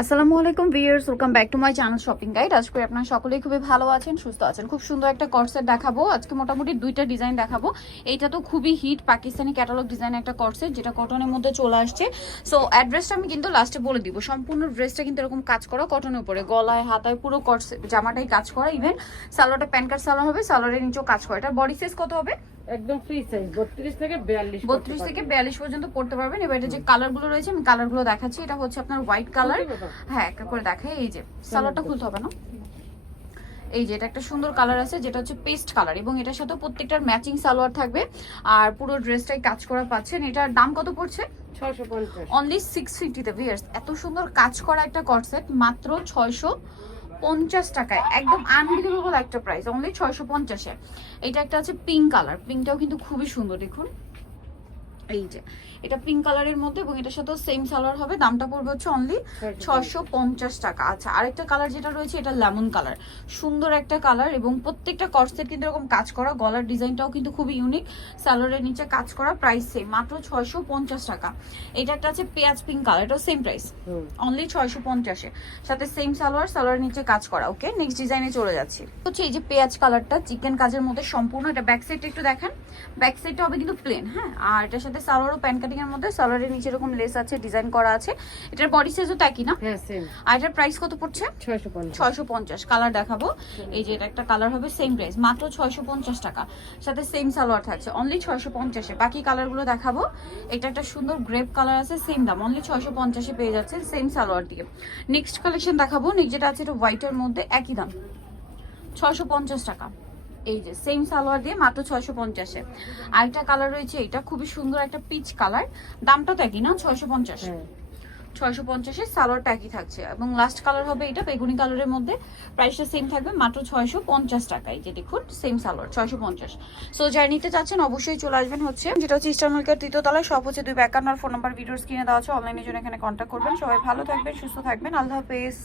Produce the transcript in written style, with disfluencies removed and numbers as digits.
আসসালামু আলাইকুম viewers, welcome back to my channel shopping guide. আজকে আপনারা সকলেই খুবই ভালো আছেন, সুস্থ আছেন। খুব সুন্দর একটা কর্সেট দেখাবো আজকে, মোটামুটি দুইটা ডিজাইন দেখাবো। এইটা তো খুবই হিট পাকিস্তানি ক্যাটালগ ডিজাইন একটা কর্সেট, যেটা কটনের মধ্যে চলে আসছে। সো অ্যাড্রেসটা আমি কিন্তু লাস্টে বলে দিব। সম্পূর্ণ ড্রেসটা কিন্তু এরকম কাজ করা কটনের উপরে, গলায় হাতায় পুরো কর্সেট জামাটাই কাজ করা। ইভেন সালোয়ারটা প্যান্ট কাট সালোয়ার হবে, সালোয়ারের নিচেও কাজ করা। এটা বডি সাইজ কত হবে? একদম ফ্রি সাইজ 32 থেকে 42 32 থেকে 42 পর্যন্ত পড়তে পারবেন। এবার এটা যে কালারগুলো রয়েছে আমি কালারগুলো দেখাচ্ছি। এটা হচ্ছে আপনার হোয়াইট কালার। হ্যাঁ, একটা করে দেখাই। এই যে সালোয়ারটা খুলতে হবে না, এই যে এটা একটা সুন্দর কালার আছে, যেটা হচ্ছে পেস্ট কালার, এবং এটার সাথে প্রত্যেকটার ম্যাচিং সালোয়ার থাকবে। আর পুরো ড্রেসটাই কাজ করা পাচ্ছেন। এটার দাম কত পড়ছে? 650 অনলি 650 তে। ভিউয়ার্স, এত সুন্দর কাজ করা একটা কর্সেট মাত্র 650 টাকায়, একদম আনবিলিভেবল একটা প্রাইস, অনলি 650 এ। এটা একটা আছে পিঙ্ক কালার, পিঙ্কটাও কিন্তু খুবই সুন্দর। দেখুন এই যে এটা পিঙ্ক কালারের মধ্যে, এবং এটার সাথেও সেম সালোয়ার হবে। দামটা পড়বে হচ্ছে অনলি 650 টাকা। আচ্ছা, আরেকটা কালার যেটা রয়েছে এটা লেমন কালার, সুন্দর একটা কালার, এবং প্রত্যেকটা কর্সেট কিন্তু এরকম কাজ করা। গলার ডিজাইনটাও কিন্তু খুবই ইউনিক, সালোয়ারের নিচে কাজ করা। প্রাইস সেম, মাত্র 650 টাকা। এটা একটা আছে পেঁয়াজ পিঙ্ক কালার, এটাও সেম প্রাইস, অনলি 650 এ, সাথে সেম সালোয়ার, সালোয়ারের নিচে কাজ করা। ওকে, নেক্সট ডিজাইনে চলে যাচ্ছি। হচ্ছে এই যে পেঁয়াজ কালারটা চিকেন কাজের মধ্যে সম্পূর্ণ। এটা ব্যাক সাইডটা একটু দেখেন, ব্যাক সাইডটা হবে কিন্তু প্লেন। হ্যাঁ, আর এটার সাথে সালোয়ার ও প্যান্ট কাটিং এর মধ্যে, সালোয়ারের নিচে এরকম লেস আছে, ডিজাইন করা আছে। এটার বডি সাইজও একই না? হ্যাঁ সেম। আর এটার প্রাইস কত পড়ছে? 650। কালার দেখাবো, এই যে এটা একটা কালার হবে, সেম প্রাইস, মাত্র 650 টাকা, সাথে সেম সালোয়ার থাকছে, অনলি 650 এ। বাকি কালারগুলো দেখাবো। এটা একটা সুন্দর গ্রেপ কালার আছে, সেম দাম, অনলি 650 এ পেয়ে যাচ্ছে সেম সালোয়ার দিয়ে। নেক্সট কালেকশন দেখাবো, নেক্সট যেটা আছে এটা হোয়াইটের মধ্যে, একই দাম, 650 টাকা। এই যে সেম সালোয়ার দিয়ে মাত্র 650 এ। আরেকটা কালার রয়েছে, এটা খুবই সুন্দর একটা পিচ কালার, দামটা তো একই না? 650। 650 এর সালোয়ারটা একই থাকছে, এবং লাস্ট কালার হবে এটা বেগুনি কালারের মধ্যে। প্রাইসটা সেম থাকবে, মাত্র 650 টাকা। এই যে দেখুন সেম সালোয়ার, 650। সো যারা নিতে চাচ্ছেন অবশ্যই চলে আসবেন হচ্ছে, যেটা হচ্ছে ইস্টার মার্কেট 3য় তলায়, সব হচ্ছে 252 ফোন নাম্বার ভিডিওস কিনে দেওয়া আছে। অনলাইনের জন্য এখানে কন্ট্যাক্ট করবেন। সবাই ভালো থাকবেন, সুস্থ থাকবেন, আল্লাহ হাফেজ।